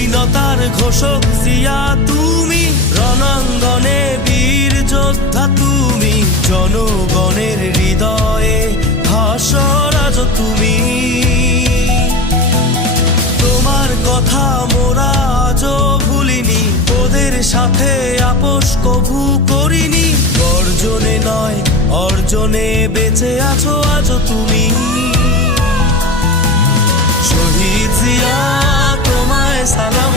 স্বাধীনতার ঘোষক জিয়া তুমি, রণাঙ্গনে বীর যোদ্ধা তুমি, জনগণের হৃদয়ে ভাস্বরাজ তুমি। তোমার কথা মোরা আজও ভুলিনি, ওদের সাথে আপোষ কভু করিনি। গর্জনে নয় অর্জনে বেঁচে আছো আজও তুমি। শহীদ জিয়া তোমায় সালাম